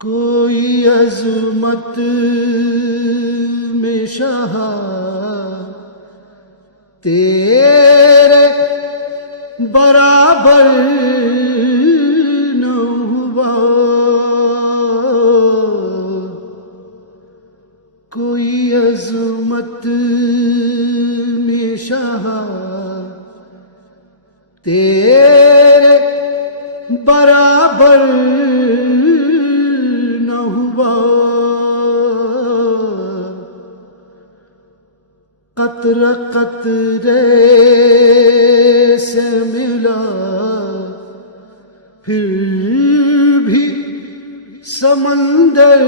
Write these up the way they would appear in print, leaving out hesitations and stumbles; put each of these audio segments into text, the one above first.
کوئی عظمت میں شاہ تیرے برابر نہ ہوا، کوئی عظمت میں شاہ تیرے برابر نہ ہوا، قطرہ قطرے سے ملا پھر بھی سمندر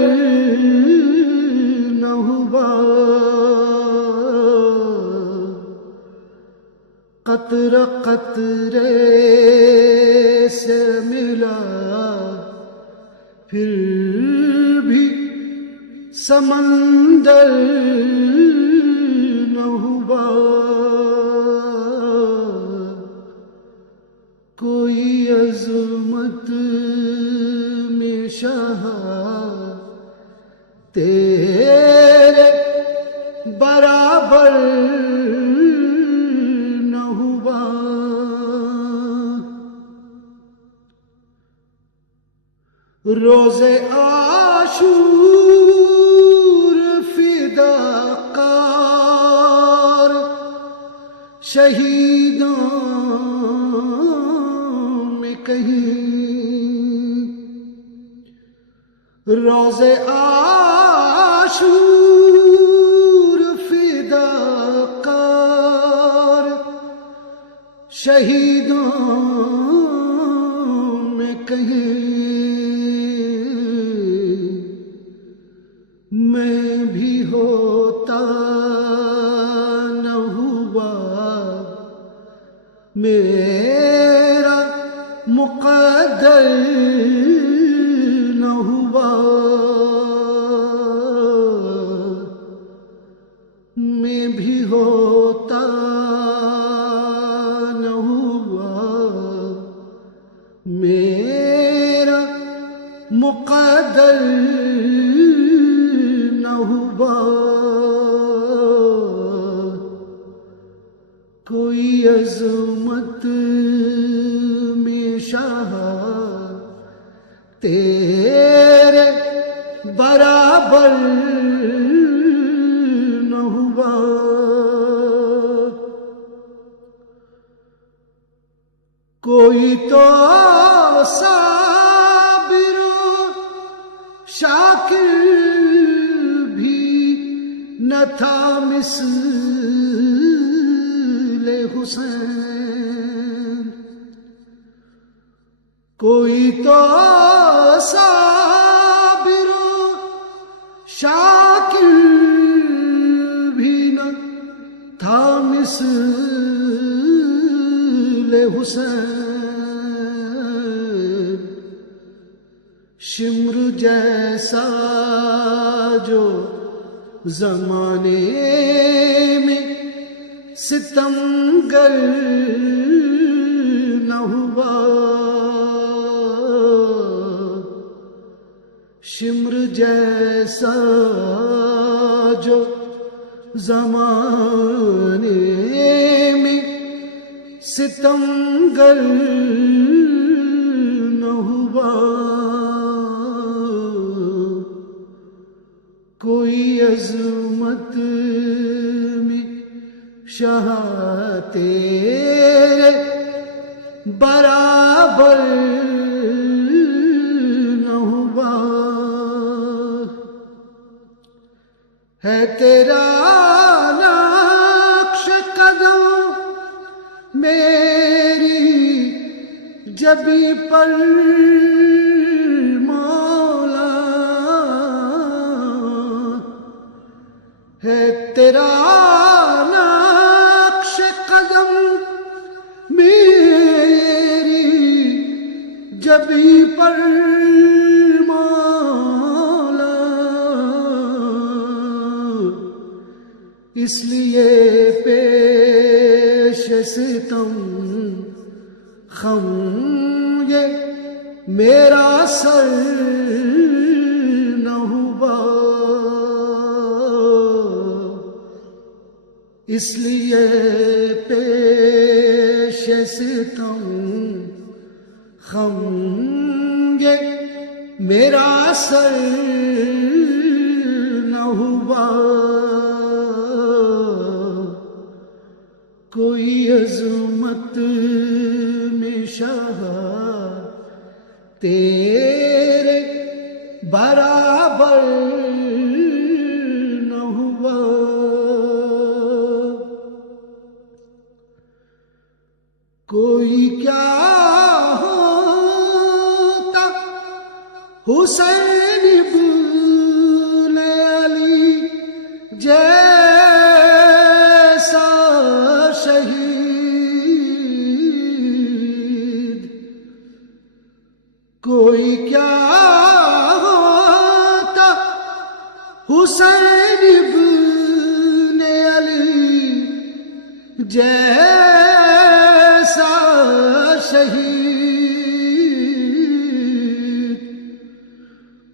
نہ ہوا، قطرہ قطرے سے ملا پھر بھی سمندر نہ ہوا، کوئی عظمت میں شاہ تیرے برابر نہ ہوا، روز عاشور فدا کار شہیدوں میں کہیں، روز عاشور فدا کار شہیدوں میں کہیں، میں بھی ہوتا نہ ہوا، میرا مقدر نہ ہوا، میں بھی ہوتا نہ ہوا، میرا مقدر نہ ہوا، کوئی عظمت میں شاہ تیرے برابر نہ ہوا، کوئی تو صابر و شاکر بھی نہ تھا مثل حسین، کوئی تو صابر و شاکر بھی نہ تھا مثل حسین، شمر جیسا جو زمانے میں ستمگر نہ ہوا، شمر جیسا جو زمانے میں ستمگر نہ ہوا، کوئی عظمت میں شاہ تیرے برابر نہ ہوا، ہے تیرا نقش قدم میری جبیں پر مولا، ہے تیرا نقش قدم میری جبیں پر مولا، اس لیے پیش ستم خم یہ میرا سر اس لیے پیش ستم خم یہ میرا سر نہ ہوا، کوئی عظمت میں شاہ تیرے برابر نہ ہوا، کوئی کیا ہوتا حسین ابن علی جیسا شہید، کوئی کیا ہوتا حسین ابن علی جیسا شہید،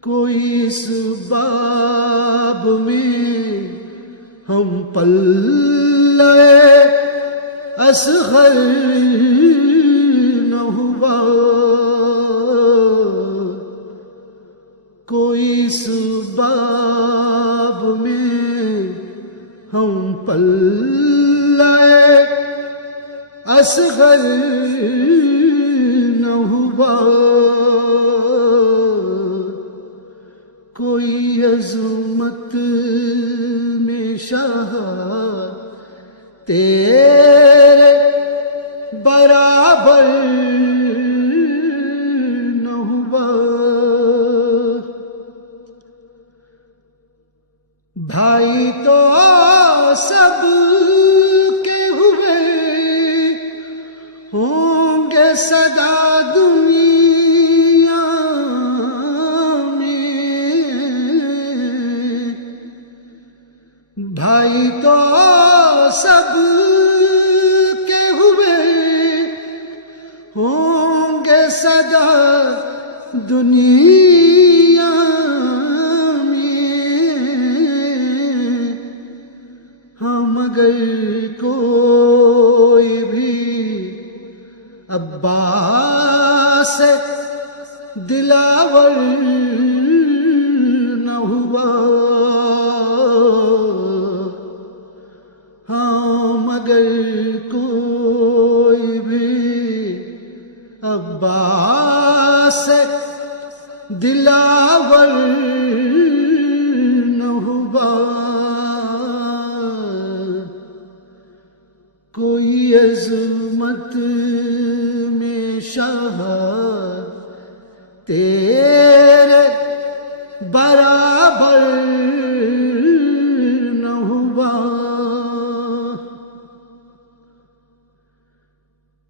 کوئی اس باب میں ہم پلے اصغر نہ ہوا، کوئی اس باب میں ہم پلے اصغر نہ ہوا، کوئی عظمت میں شاہ تیرے برابر نہ ہوا، بھائی تو سب کے ہوئے ہوں گے سدا دنیا میں، بھائی تو سب کے ہوئے ہوں گے سدا دنیا میں، ہم اگر کوئی بھی عباس دلاور نہ ہوا، ہم اگر کوئی بھی عباس دلاور نہ ہوا، کوئی عظمت میں شاہ تیرے برابر نہ ہوا،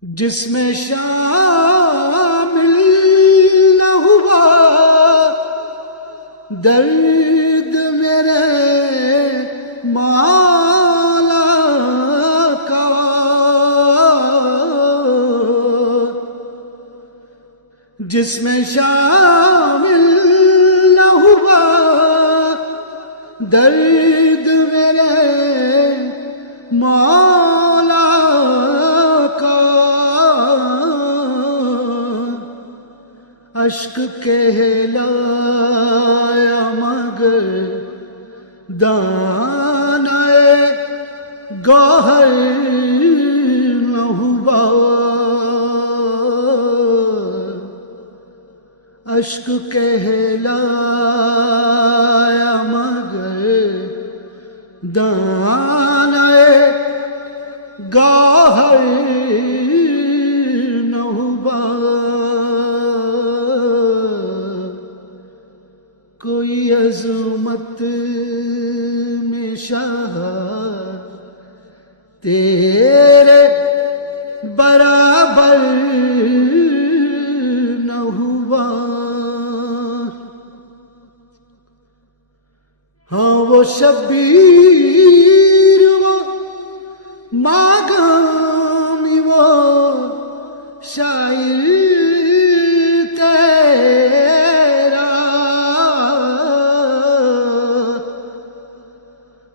جس میں شامل نہ ہوا درد میرے مولا کا، جس میں شامل نہ ہوا درد میرے مولا کا، اشک کہلایا مگر دانائے گوہر نہ ہوا، اشک کہلایا مگر دانائے گوہر نہ ہوا، کوئی عظمت میں شاہ تیرے برابر نہ ہوا، ہاں وہ شبیر وہ ماگامی وہ شاعر تیرا،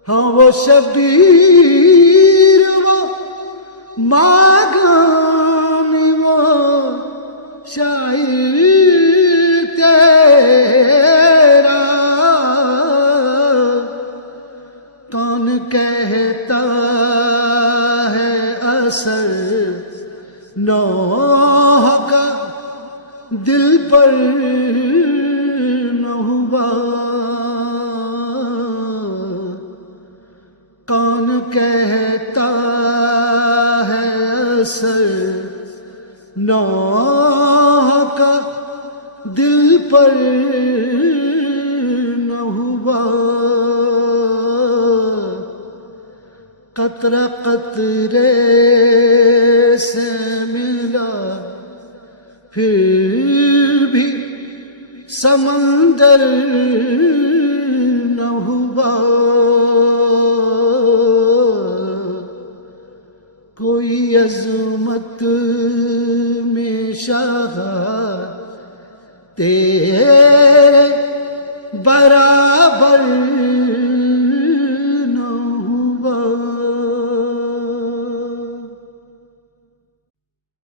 ہاں وہ شبیر ماگانی وہ شاعر تیرا کون کہتا ہے اثر نوح کا دل پر نہ ہوا کون کہتا ہے اثر نوح کا دل پر نہ ہوا قطرہ قطرے سے ملا پھر بھی سمندر نہ ہوا کوئی عظمت میں شاہ تیرے برابر